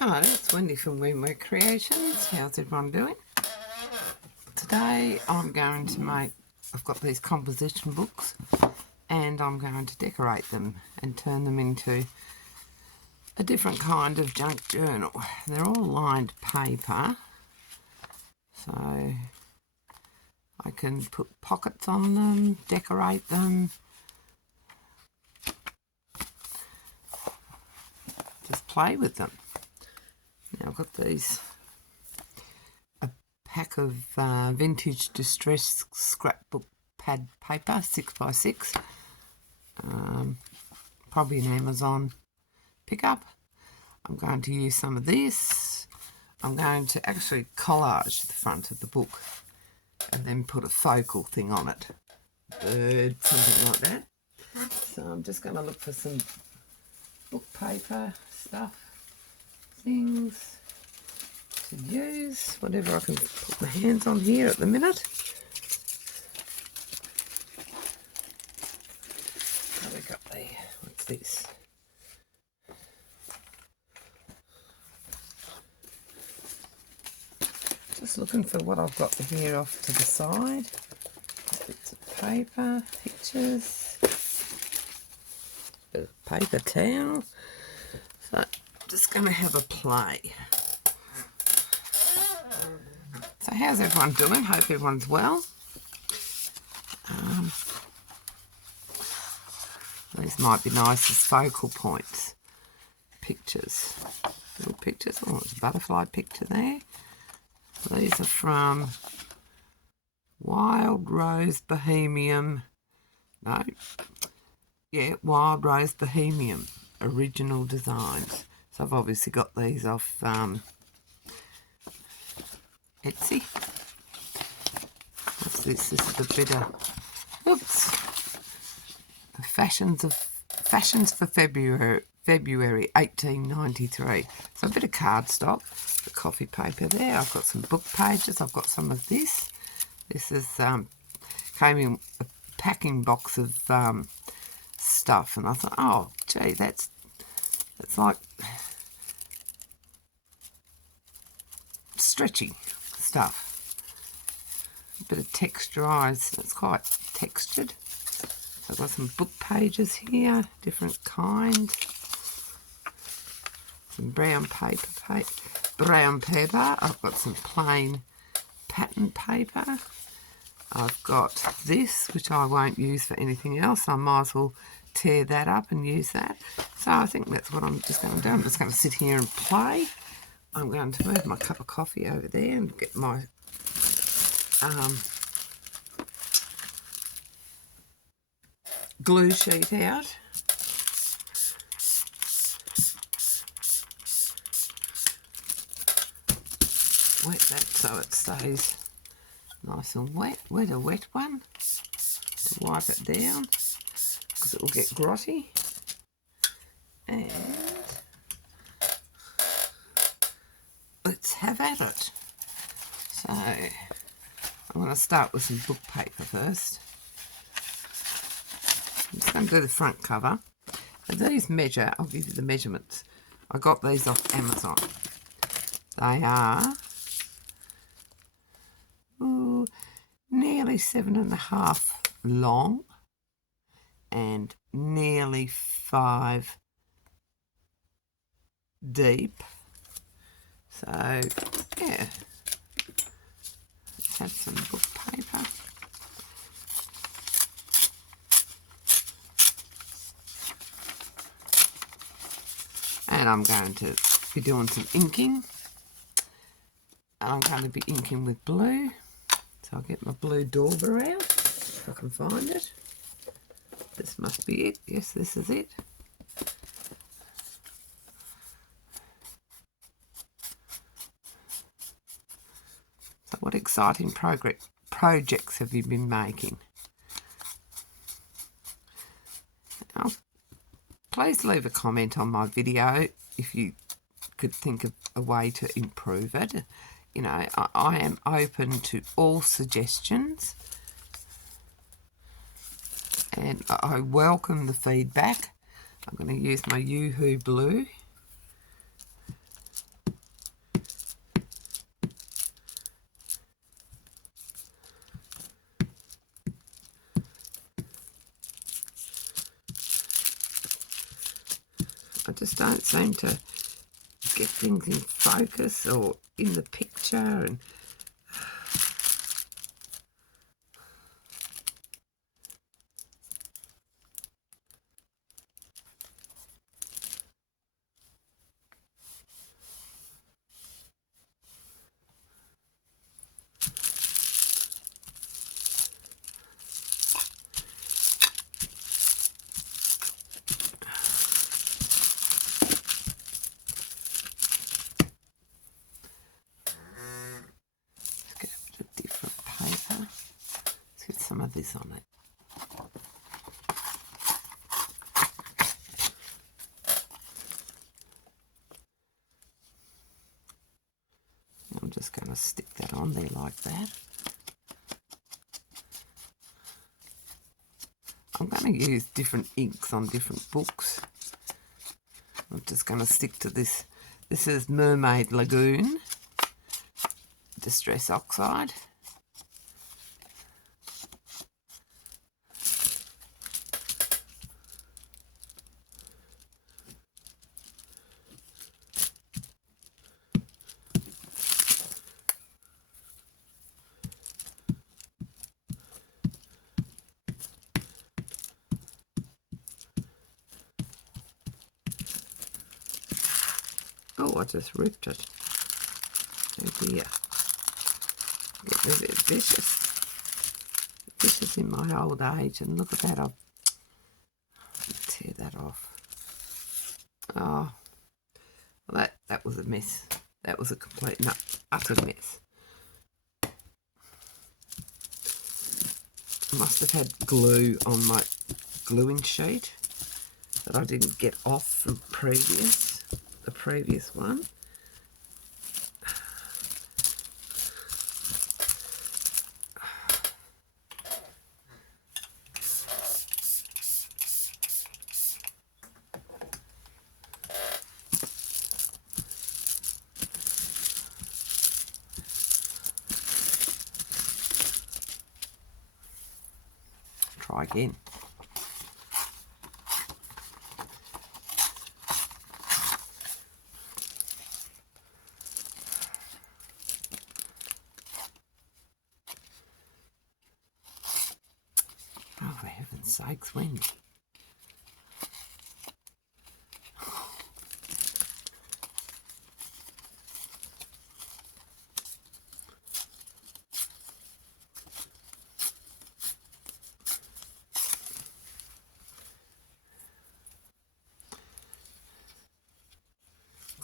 Hello, it's Wendy from Weenware Creations. How's everyone doing? Today I'm going to I've got these composition books and I'm going to decorate them and turn them into a different kind of junk journal. They're all lined paper, so I can put pockets on them, decorate them, just play with them. Now I've got a pack of vintage distress scrapbook pad paper, 6x6, probably an Amazon pickup. I'm going to use some of this. I'm going to actually collage the front of the book and then put a focal thing on it, bird, something like that. So I'm just going to look for some book paper stuff, things to use, whatever I can put my hands on here at the minute. So we got what's this? Just looking for what I've got here off to the side. Bits of paper, pictures, bit of paper towel. So I'm just going to have a play. So how's everyone doing? Hope everyone's well. These might be nice as focal points. Pictures. Little pictures. Oh, there's a butterfly picture there. These are from Wild Rose Bohemian. No. Yeah, Wild Rose Bohemian. Original designs. So I've obviously got these off Etsy. What's this? This is a bit of, oops, Fashions for February 1893. So a bit of cardstock, the coffee paper there. I've got some book pages. I've got some of this. This is came in a packing box of stuff, and I thought, oh, gee, that's like stretchy stuff. A bit of texturized. It's quite textured. So I've got some book pages here, different kinds. Some brown paper. I've got some plain pattern paper. I've got this, which I won't use for anything else. I might as well tear that up and use that. So I think that's what I'm just going to do. I'm just going to sit here and play. I'm going to move my cup of coffee over there and get my glue sheet out. Wet that so it stays nice and wet. Wet a wet one to wipe it down because it will get grotty. And let's have at it. So I'm going to start with some book paper first. I'm just going to do the front cover. And these measure, I'll give you the measurements. I got these off Amazon. They are nearly 7.5 long and nearly 5 deep. So, yeah, let's have some book paper. And I'm going to be doing some inking. I'm going to be inking with blue. So I'll get my blue dauber out, if I can find it. This must be it. Yes, this is it. So what exciting projects have you been making? Now, please leave a comment on my video if you could think of a way to improve it. You know, I am open to all suggestions and I welcome the feedback. I'm going to use my Yoo-Hoo blue I just don't seem to get things in focus or in the picture. And let's get a bit of different paper. Let's get some of this on it. I'm just going to stick that on there like that. I'm going to use different inks on different books. I'm just going to stick to this. This is Mermaid Lagoon Distress Oxide. Oh, I just ripped it. Oh dear. Getting a bit vicious. Vicious in my old age, and look at that, I'll tear that off. Oh, well, that was a mess. That was a complete and utter mess. I must have had glue on my gluing sheet that I didn't get off from the previous one. Try again. Oh, for heaven's sakes, when?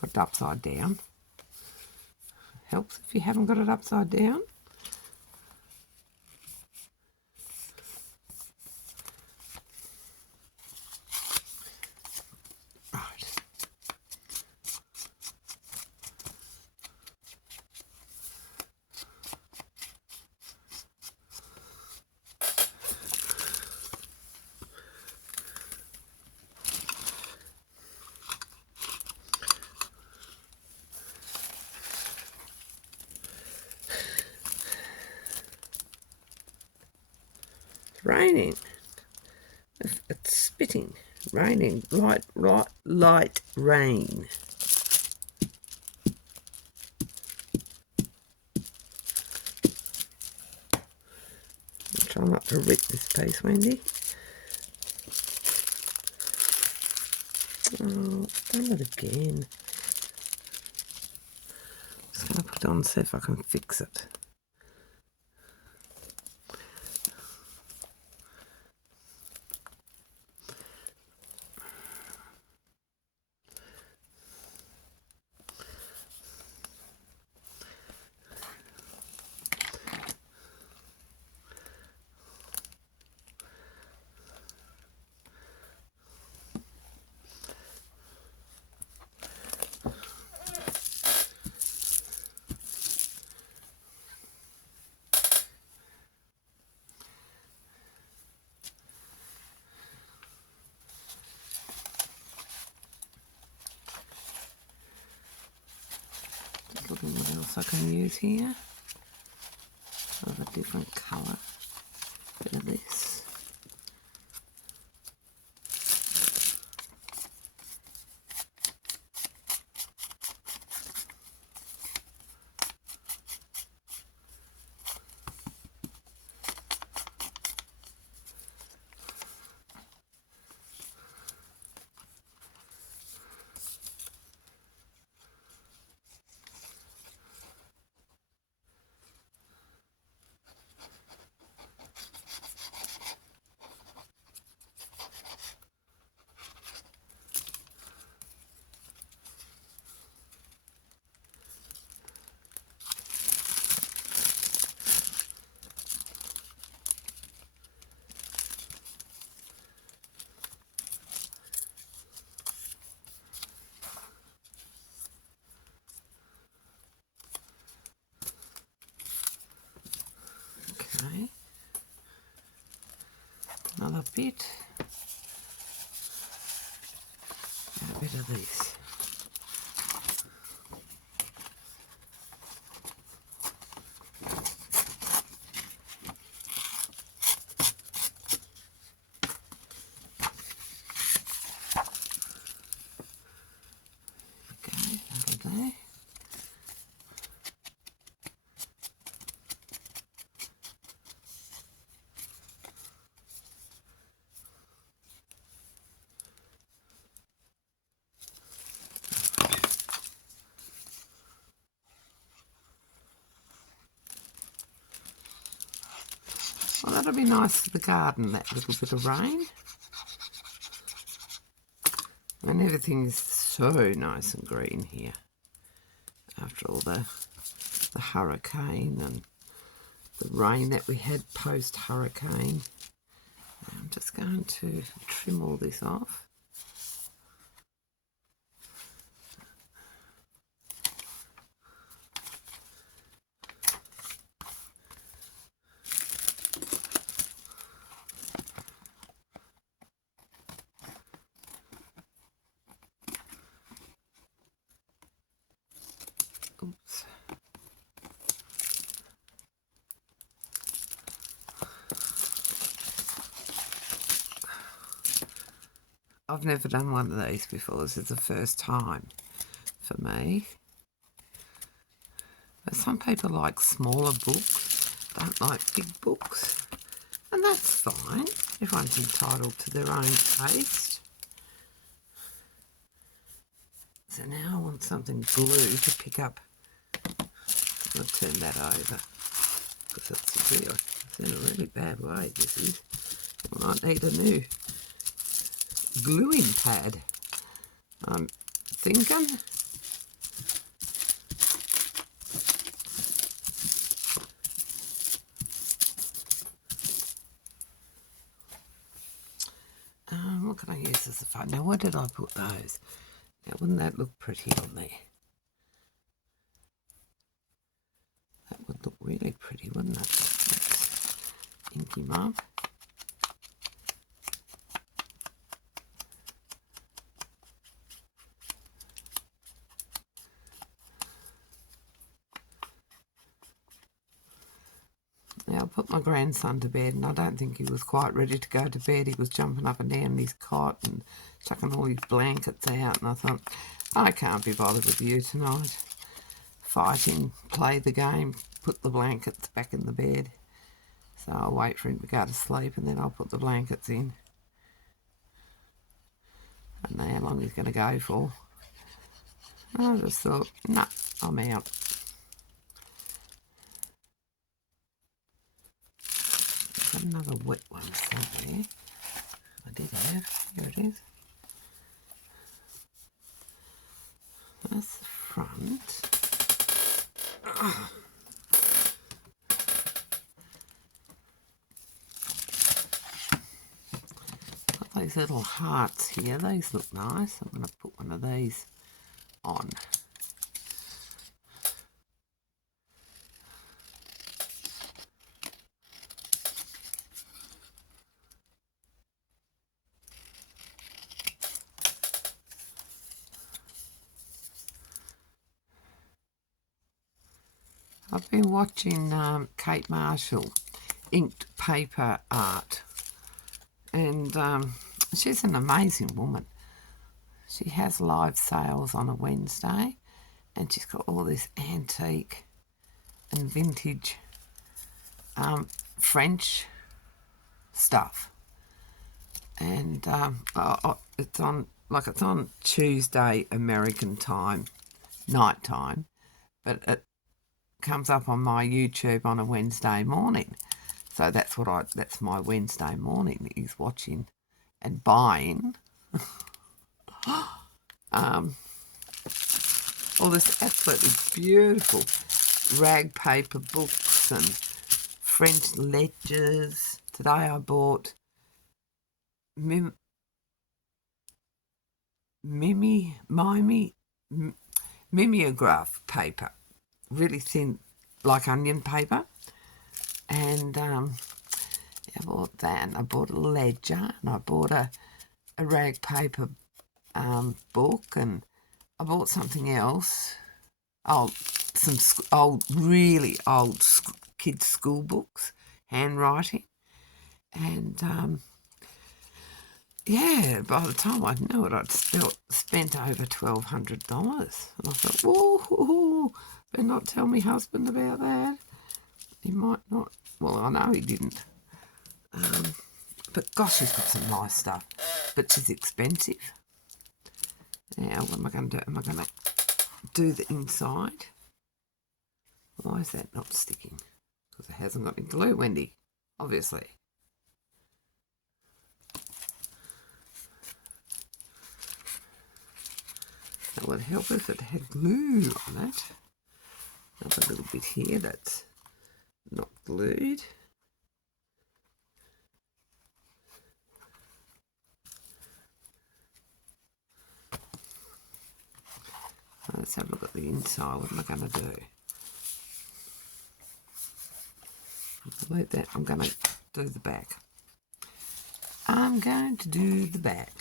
Got it upside down. Helps if you haven't got it upside down. Right. It's raining. It's spitting. Raining. Light rain. Try not to rip this piece, Wendy. Oh, done it again. Just going to put it on and see if I can fix it. Looking what else I can use here. Of a different colour. Bit of this. bit. And a bit of this. Okay, that'll do. Well, that'll be nice for the garden, that little bit of rain. And everything is so nice and green here after all the hurricane and the rain that we had post-hurricane. I'm just going to trim all this off. Oops. I've never done one of these before. This is the first time for me. But some people like smaller books, don't like big books. And that's fine. Everyone's entitled to their own taste. So now I want something blue to pick up. I'll turn that over because it's in a really bad way, this is. I might need a new gluing pad, I'm thinking. What can I use as a phone? Now, where did I put those? Now, wouldn't that look pretty on there? That would look really pretty, wouldn't it? Let's ink him up. Now, I put my grandson to bed, and I don't think he was quite ready to go to bed. He was jumping up and down in his cot and chucking all his blankets out, and I thought, I can't be bothered with you tonight. Fighting, play the game, put the blankets back in the bed. So I'll wait for him to go to sleep, and then I'll put the blankets in. I don't know how long he's going to go for. I just thought, no, I'm out. Got another wet one somewhere. I did have. Here it is. That's the front. Got these little hearts here. These look nice. I'm going to put one of these on. I've been watching Kate Marshall, inked paper art, and she's an amazing woman. She has live sales on a Wednesday, and she's got all this antique and vintage French stuff. And it's on Tuesday American time, night time, but it comes up on my YouTube on a Wednesday morning. So that's my Wednesday morning, is watching and buying all this absolutely beautiful rag paper books and French ledgers. Today I bought mimeograph paper, really thin, like onion paper, and I bought that, and I bought a ledger, and I bought a rag paper book, and I bought something else. Oh, some really old kids' school books, handwriting, and yeah, by the time I knew it, I'd spent over $1,200. And I thought, whoa, better not tell my husband about that. He might not. Well, I know he didn't. But gosh, she's got some nice stuff. But she's expensive. Now, what am I going to do? Am I going to do the inside? Why is that not sticking? Because it hasn't got any glue, Wendy, obviously. It would help if it had glue on it. Another little bit here that's not glued. Let's have a look at the inside. What am I going to do? Like that, I'm going to do the back. I'm going to do the back.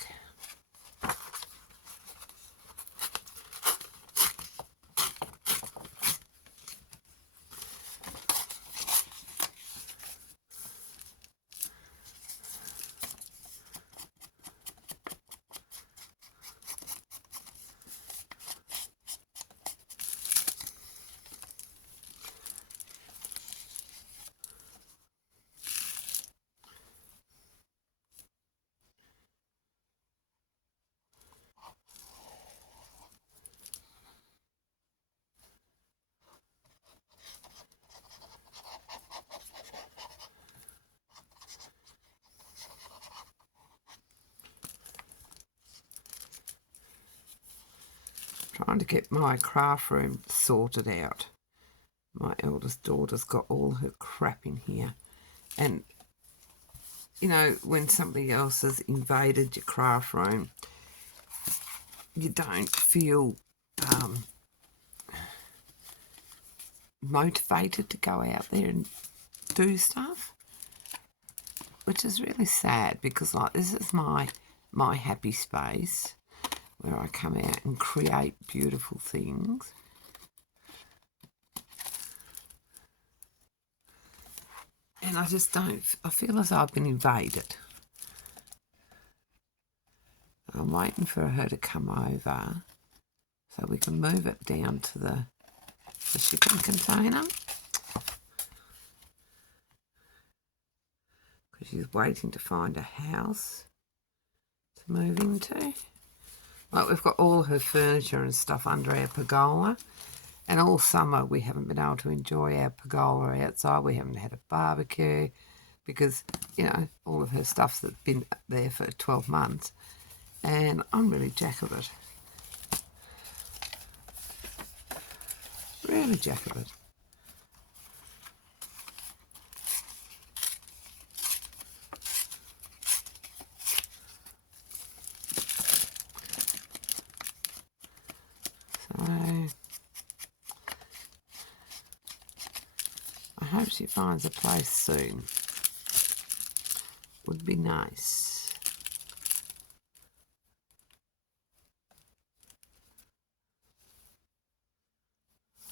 Trying to get my craft room sorted out. My eldest daughter's got all her crap in here. And, you know, when somebody else has invaded your craft room, you don't feel motivated to go out there and do stuff, which is really sad because, like, this is my happy space where I come out and create beautiful things. And I just don't, I feel as though I've been invaded. I'm waiting for her to come over so we can move it down to the shipping container. Because she's waiting to find a house to move into. Well, we've got all her furniture and stuff under our pergola. And all summer we haven't been able to enjoy our pergola outside. We haven't had a barbecue because, you know, all of her stuff's been there for 12 months. And I'm really jack of it. Really jack of it. So I hope she finds a place soon. Would be nice.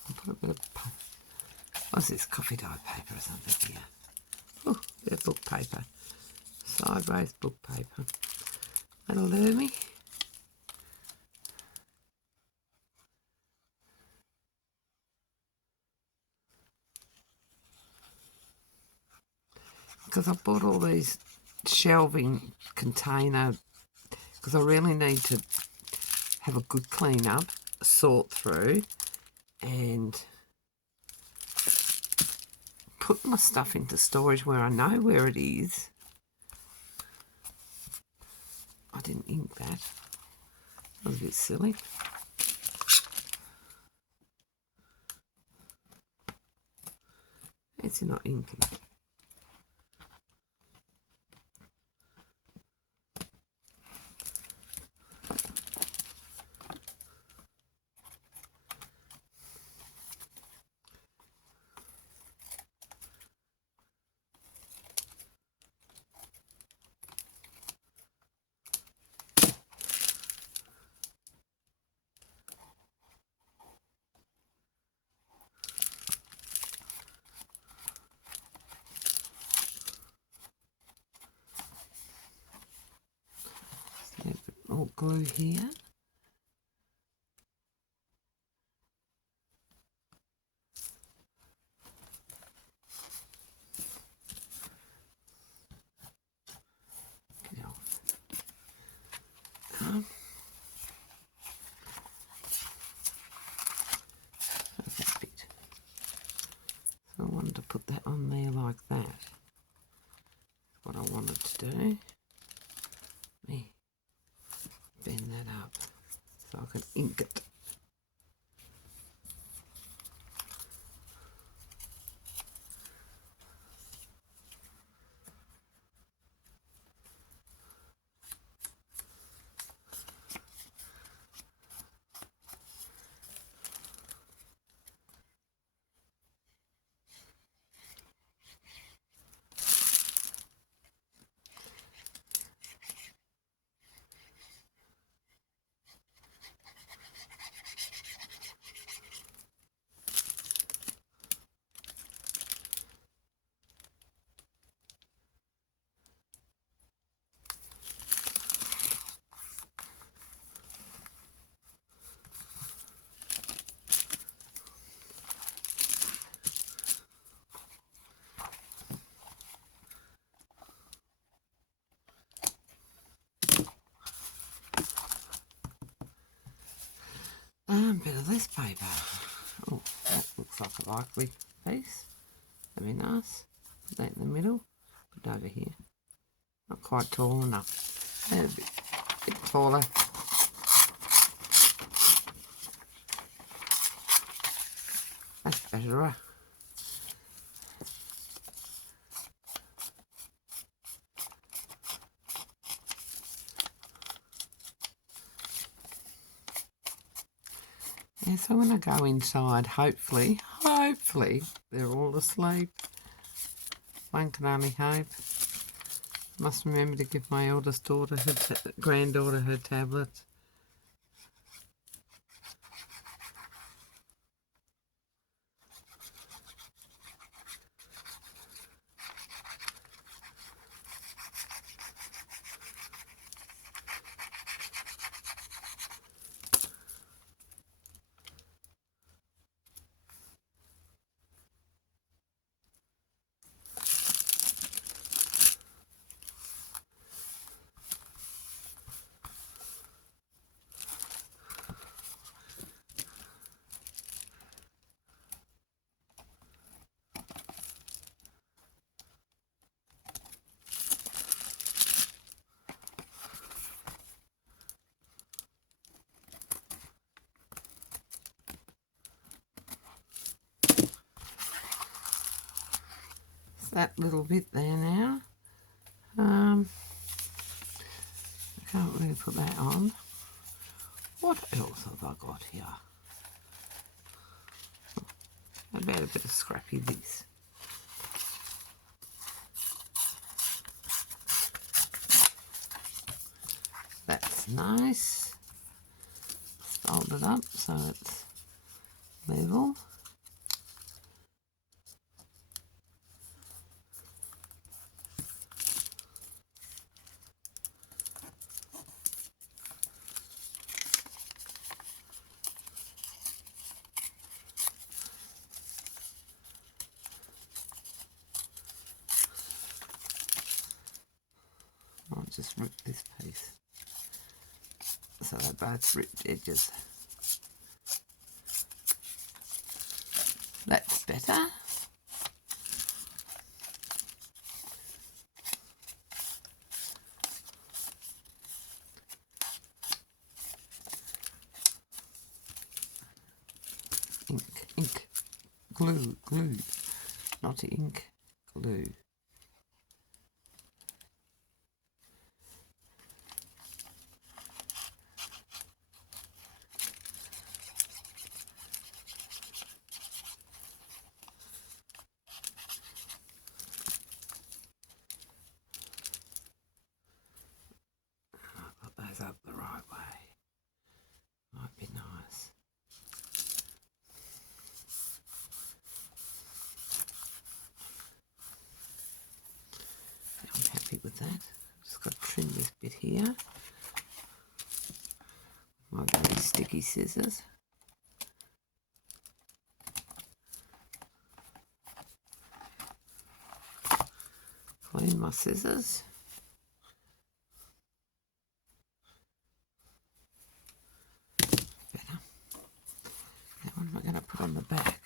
I'll put a bit of, what's this, coffee dye paper or something here? Oh, bit of book paper. Sideways book paper. That'll do me. Because I bought all these shelving container because I really need to have a good clean up, sort through, and put my stuff into storage where I know where it is. I didn't ink that. That was a bit silly. It's not inking. glue here. Get off. That bit. So I wanted to put that on there like that. That's what I wanted to do. Me bend that up so I can ink it. A bit of this paper. Oh, that looks like a likely piece. That'd be nice. Put that in the middle. Put it over here. Not quite tall enough. A bit taller. That's better. Yeah, so when I go inside, hopefully, they're all asleep. One can only hope. Must remember to give my eldest daughter, granddaughter, her tablet. That little bit there now. I can't really put that on. What else have I got here? How about a bit of scrappy this? That's nice. Fold it up so it's level. I'll just rip this piece so they're both ripped edges. That's better. Ink, glue, not ink, glue. Put those up the right way. Might be nice. I'm happy with that. Just got to trim this bit here. my very sticky scissors. Clean my scissors. Better. Now what am I going to put on the back?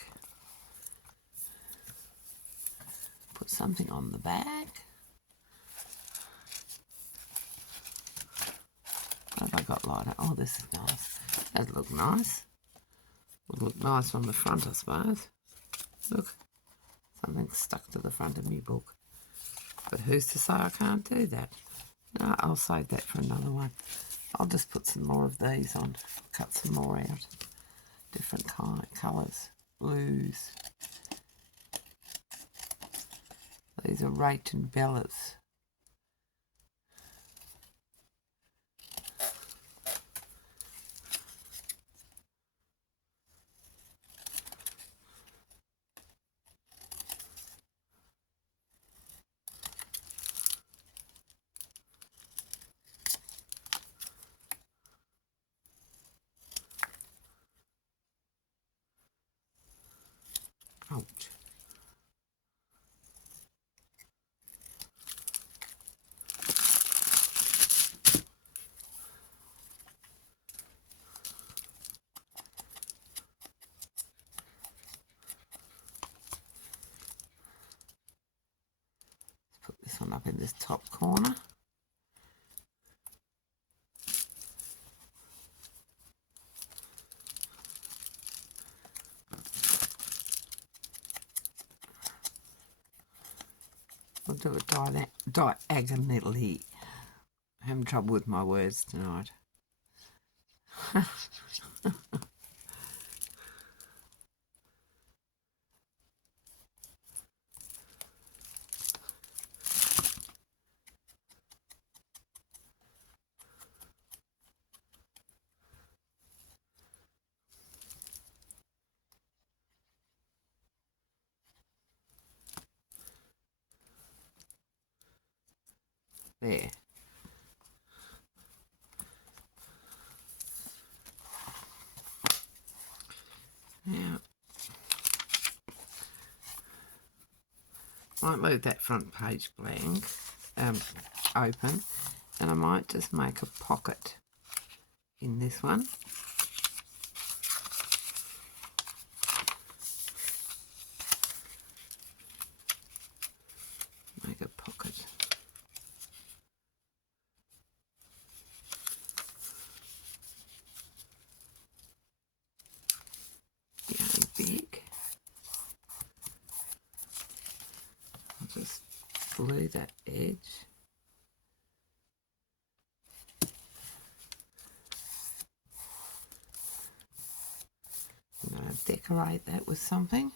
Put something on the back. What have I got lighter? Oh, this is nice. That'd look nice. Would look nice on the front, I suppose. Look, something's stuck to the front of my book. But who's to say I can't do that? No, I'll save that for another one. I'll just put some more of these on. Cut some more out. Different colours. Blues. These are Rate and Bellas. Ouch. Let's put this one up in this top corner. I'll do it diagonally. I'm having trouble with my words tonight. There. Now, I might leave that front page blank, open, and I might just make a pocket in this one. Make a pocket. Big. I'll just glue that edge. I'm going to decorate that with something.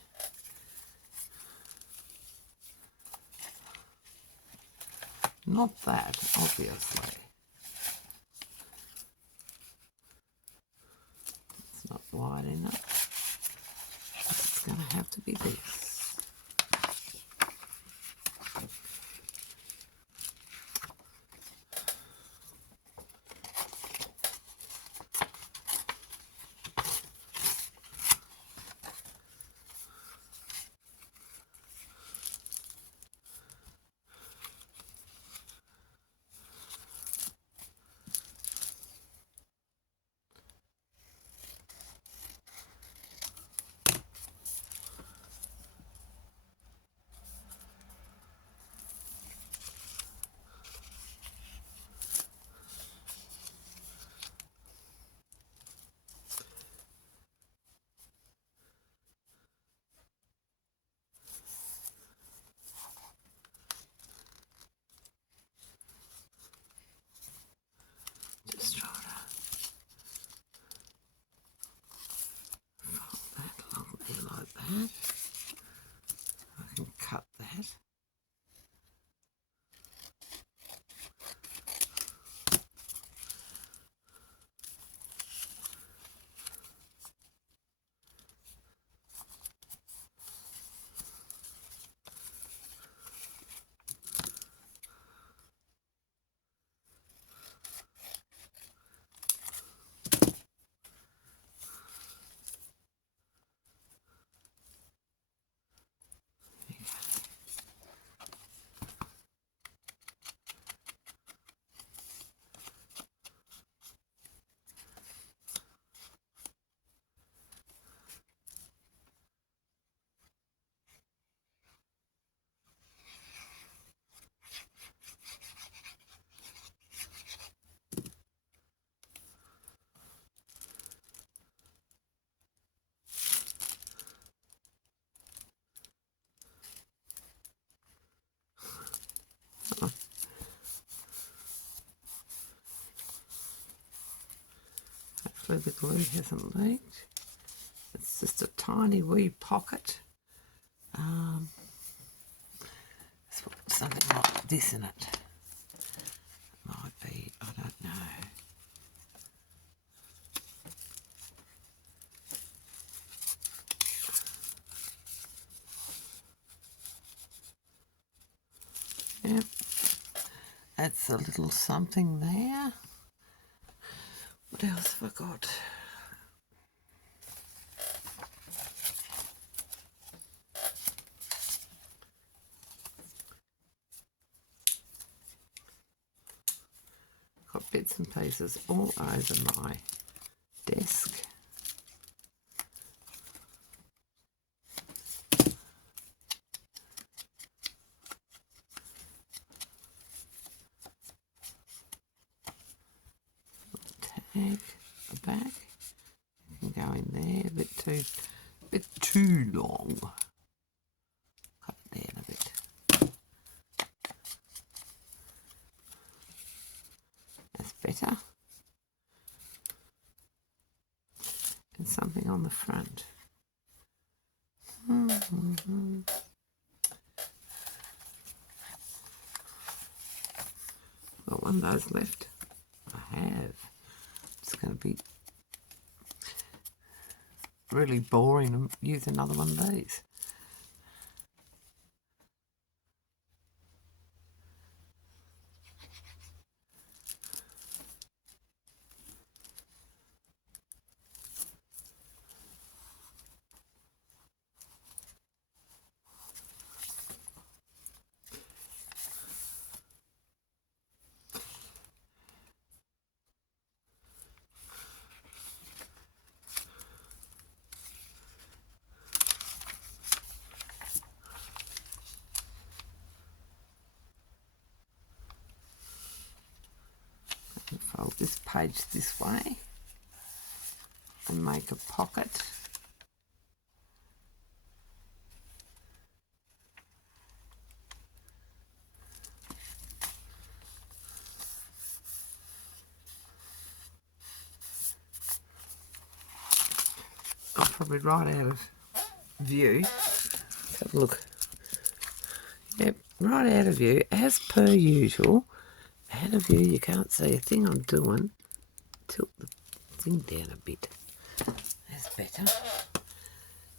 Not that, obviously. It's not wide enough. It's going to have to be this. Just try to fold that along there like that. I can cut that. Hopefully the glue hasn't leaked. It's just a tiny wee pocket. Let's put something like this in it. Might be, I don't know. Yep, that's a little something there. What else have I got? Got bits and pieces all over my desk. Tag the back. You can go in there, a bit too long. Cut it down a bit. That's better. And something on the front. Got one of those left. I have. It's going to be really boring and use another one of these. Fold this page this way and make a pocket. I'm probably right out of view. Have a look. Yep, right out of view, as per usual. Out of view, you can't see a thing I'm doing. Tilt the thing down a bit. That's better.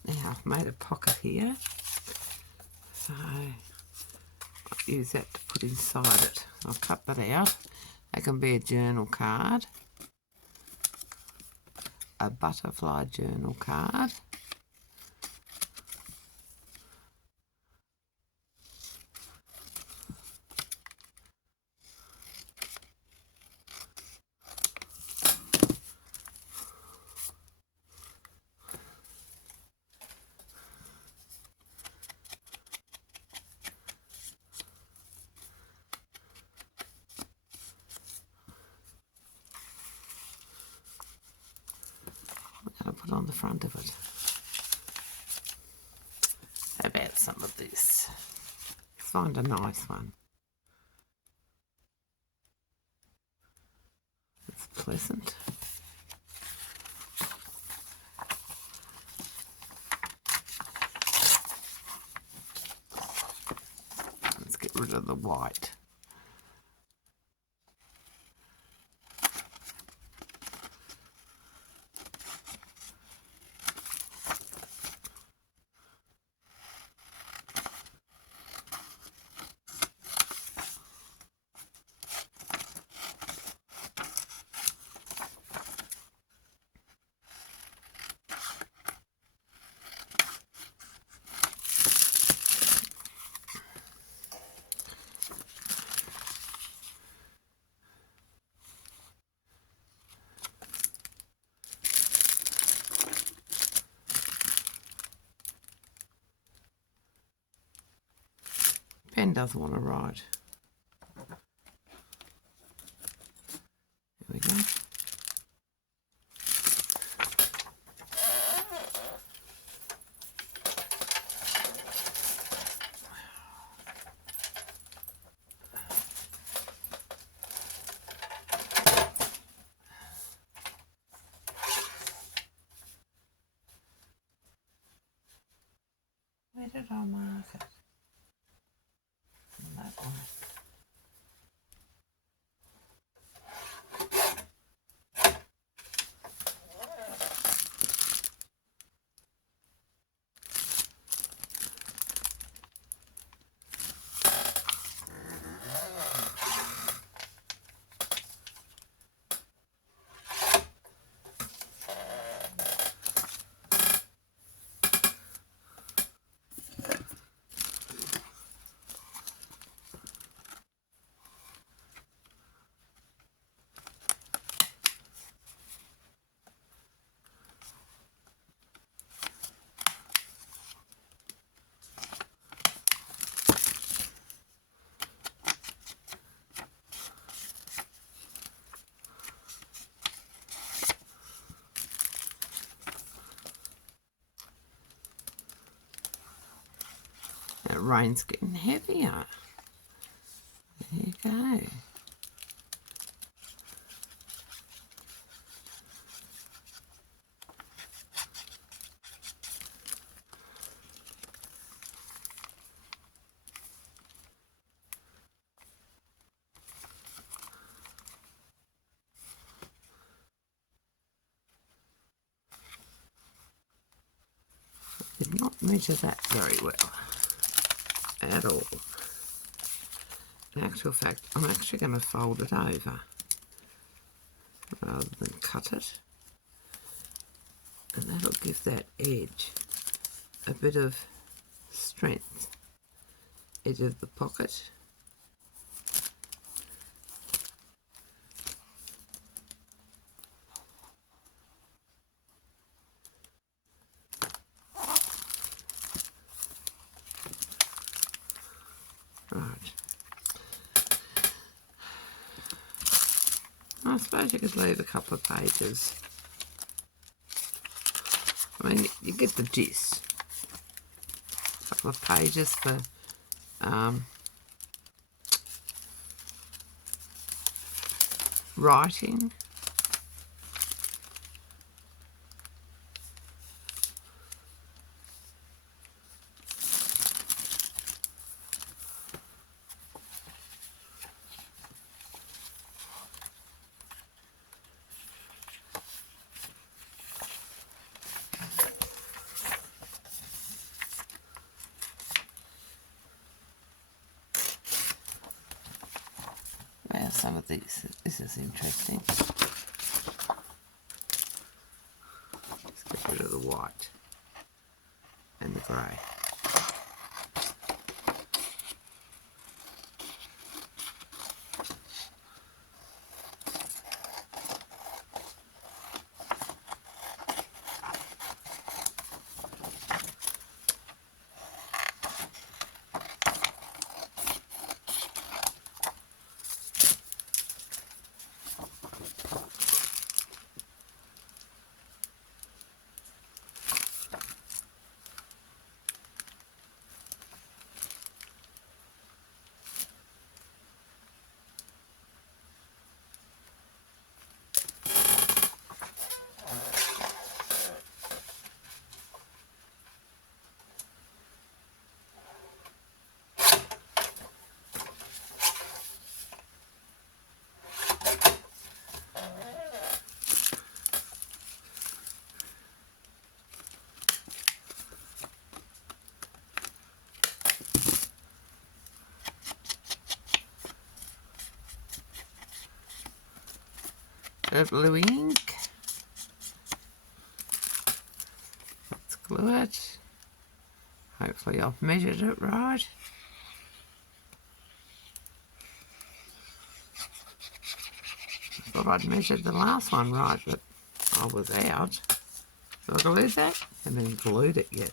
Now I've made a pocket here, so I'll use that to put inside it. I'll cut that out. That can be a journal card, a butterfly journal card, I'm going to put on the front of it. How about some of this? Find a nice one. It's pleasant. Let's get rid of the white. Pen doesn't want to write. There we go. did I mark it? That way. That rain's getting heavier. There you go. Did not measure that very well at all. In actual fact, I'm actually going to fold it over rather than cut it, and that'll give that edge a bit of strength, edge of the pocket. Right. I suppose you could leave a couple of pages. I mean, you get the gist. A couple of pages for writing. Now some of these, this is interesting. Let's get rid of the white and the grey. Blue ink. Let's glue it. Hopefully I've measured it right. I thought I'd measured the last one right, but I was out. So I glued that and then glued it yet.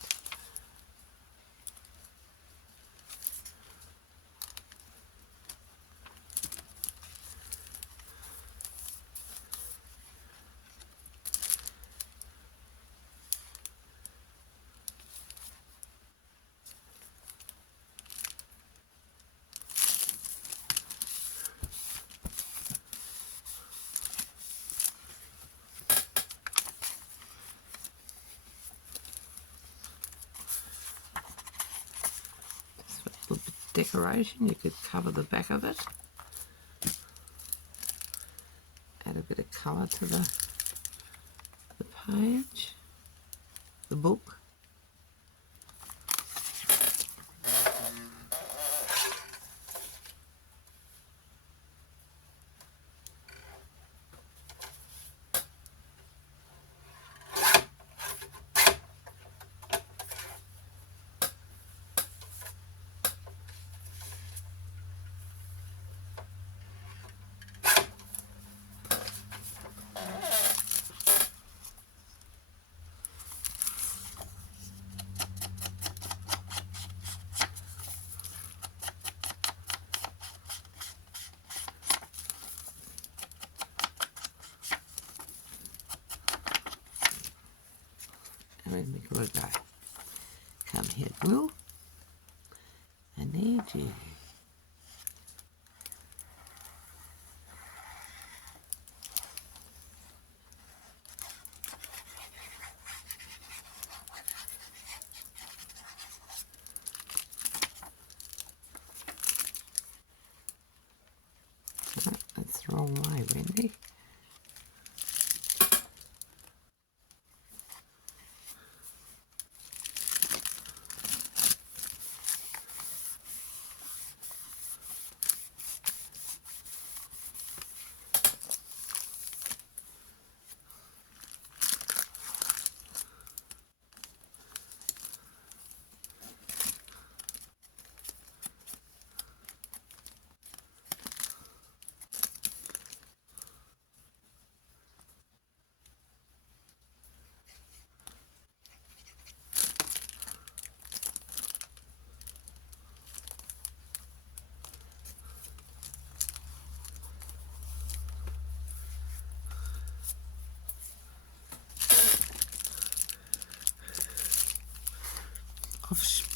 decoration, you could cover the back of it. Add a bit of colour to the page, the book. Where's my glue go? Come here, Will. I need you. Oh, that's the wrong way, Wendy.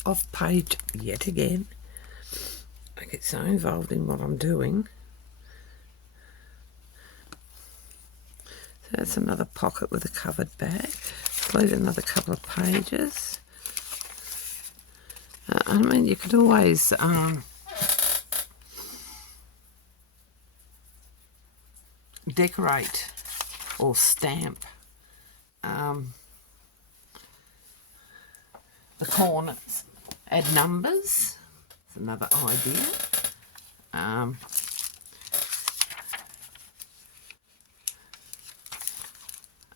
Off page yet again. I get so involved in what I'm doing. So that's another pocket with a covered bag. Let's leave another couple of pages. I mean, you could always decorate or stamp the corners. Add numbers. That's another idea. I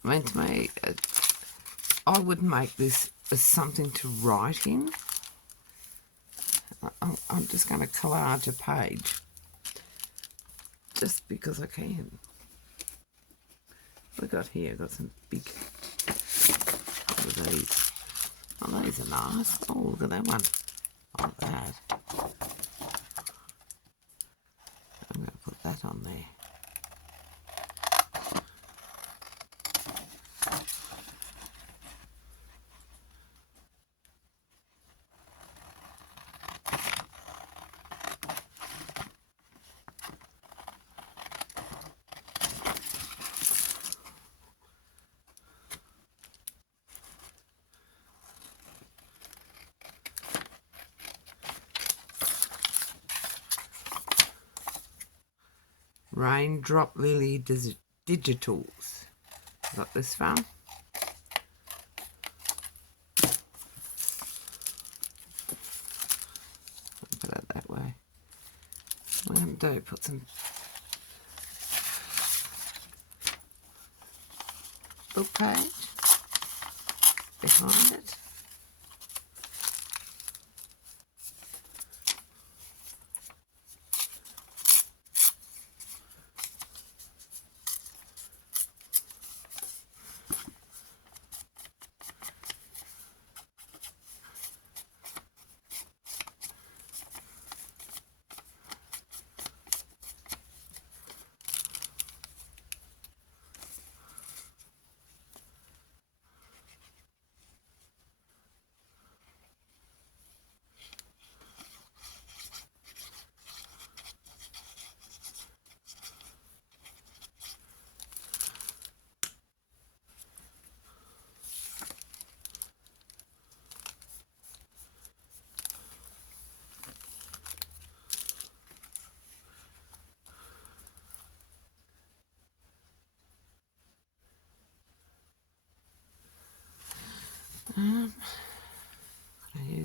mean, to me, I would make this as something to write in. I'm just going to collage a page, just because I can. What we got here? Got some big. What are these? Oh, these are nice. Oh, look at that one. I like that. I'm going to put that on there. Raindrop Lily Digitals. Got this far. Put it that way. What I'm going to do, put some book page behind it.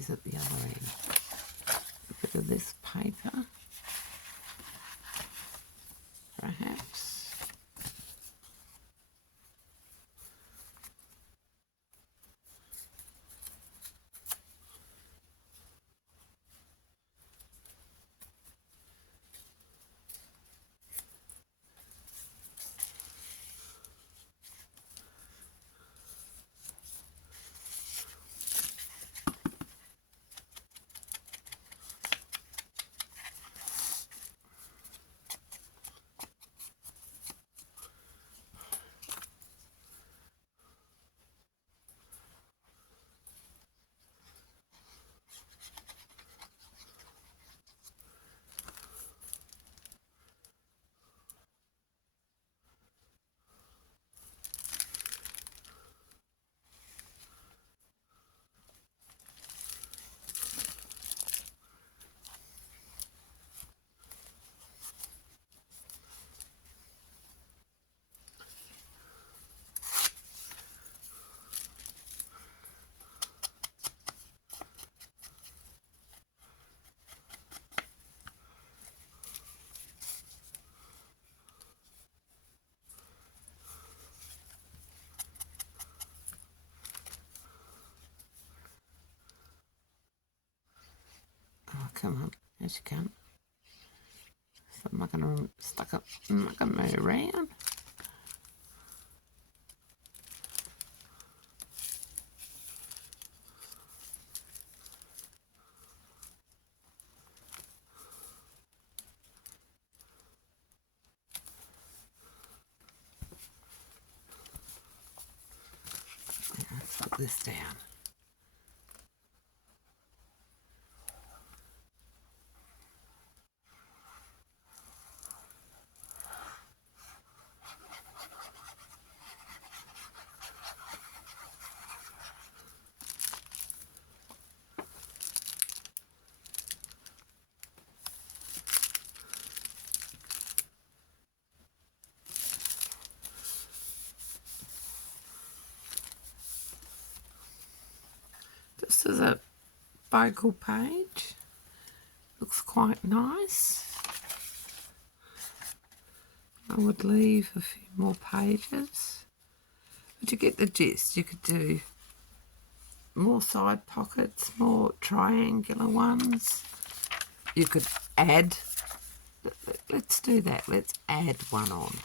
these at the other end. A bit of this paper, perhaps. Oh, come on, yes you can. So I'm not going to stuck up, I'm not going to move around. Let's put this down. This is a vocal page. Looks quite nice. I would leave a few more pages. But you get the gist. You could do more side pockets, more triangular ones. You could add, let's do that. Let's add one on.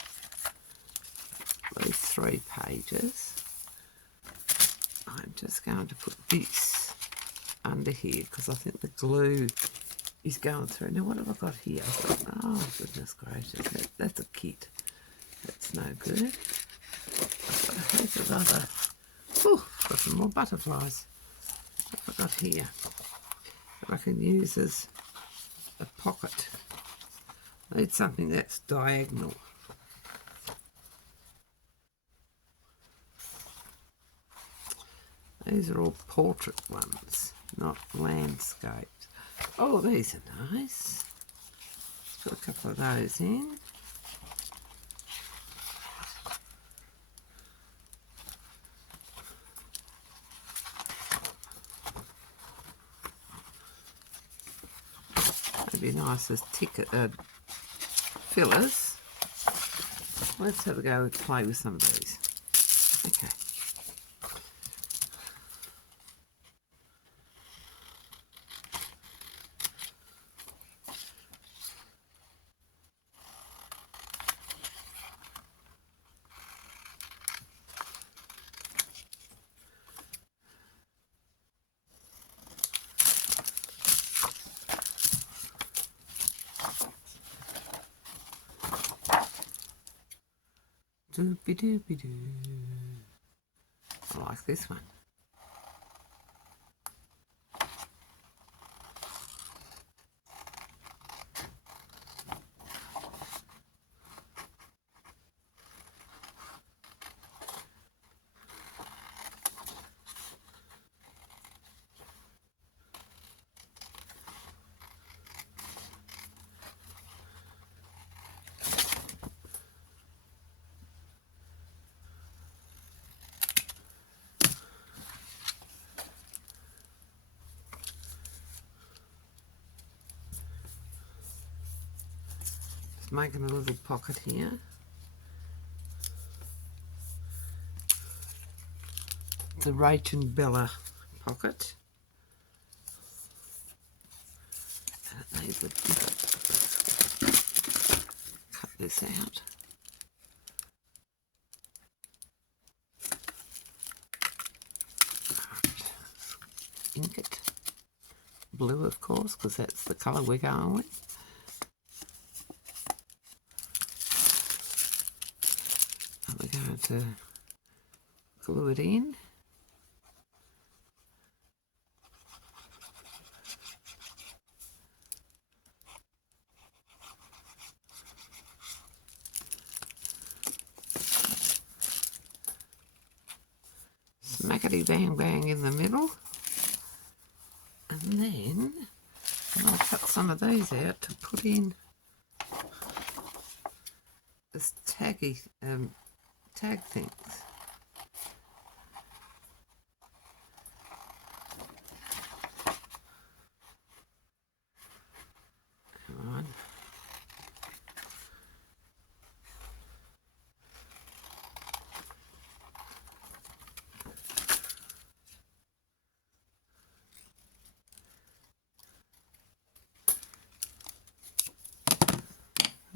At least 3 pages. I'm just going to put this under here because I think the glue is going through. Now what have I got here? I've got, oh goodness gracious, that's a kit. That's no good. I've got a heap of other, oh, got some more butterflies. What have I got here that I can use as a pocket? I need something that's diagonal. These are all portrait ones, not landscapes. Oh, these are nice. Put a couple of those in. That'd be nice as fillers. Let's have a go and play with some of these. Okay. Doopy doopy doo. I like this one. just making a little pocket here. The Rach and Bella pocket. And it needs a bit. Cut this out. Ink it. Blue, of course, because that's the colour we're going with. And we're going to glue it in. Smackety bang bang in the middle. And then I'll cut some of these out to put in this tag things. Come on.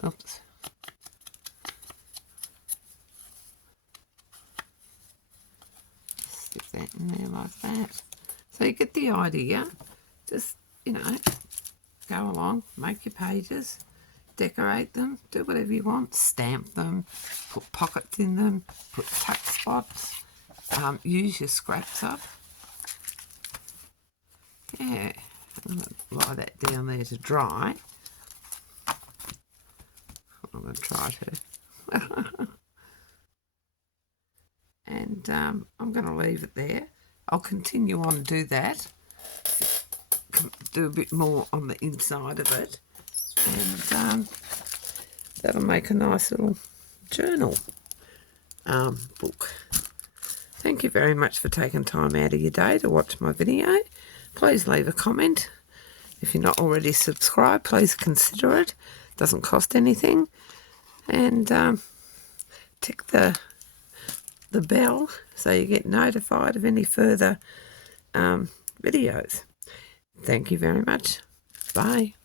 Oops. Stick that in there like that. So you get the idea. Just, you know, go along, make your pages, decorate them, do whatever you want, stamp them, put pockets in them, put tuck spots, use your scraps up. Yeah, I'm going to lie that down there to dry. I'm going to try to. And I'm going to leave it there. I'll continue on and do that. Do a bit more on the inside of it. And that'll make a nice little journal book. Thank you very much for taking time out of your day to watch my video. Please leave a comment. If you're not already subscribed, please consider it. It doesn't cost anything. And tick the bell so you get notified of any further videos. Thank you very much. Bye.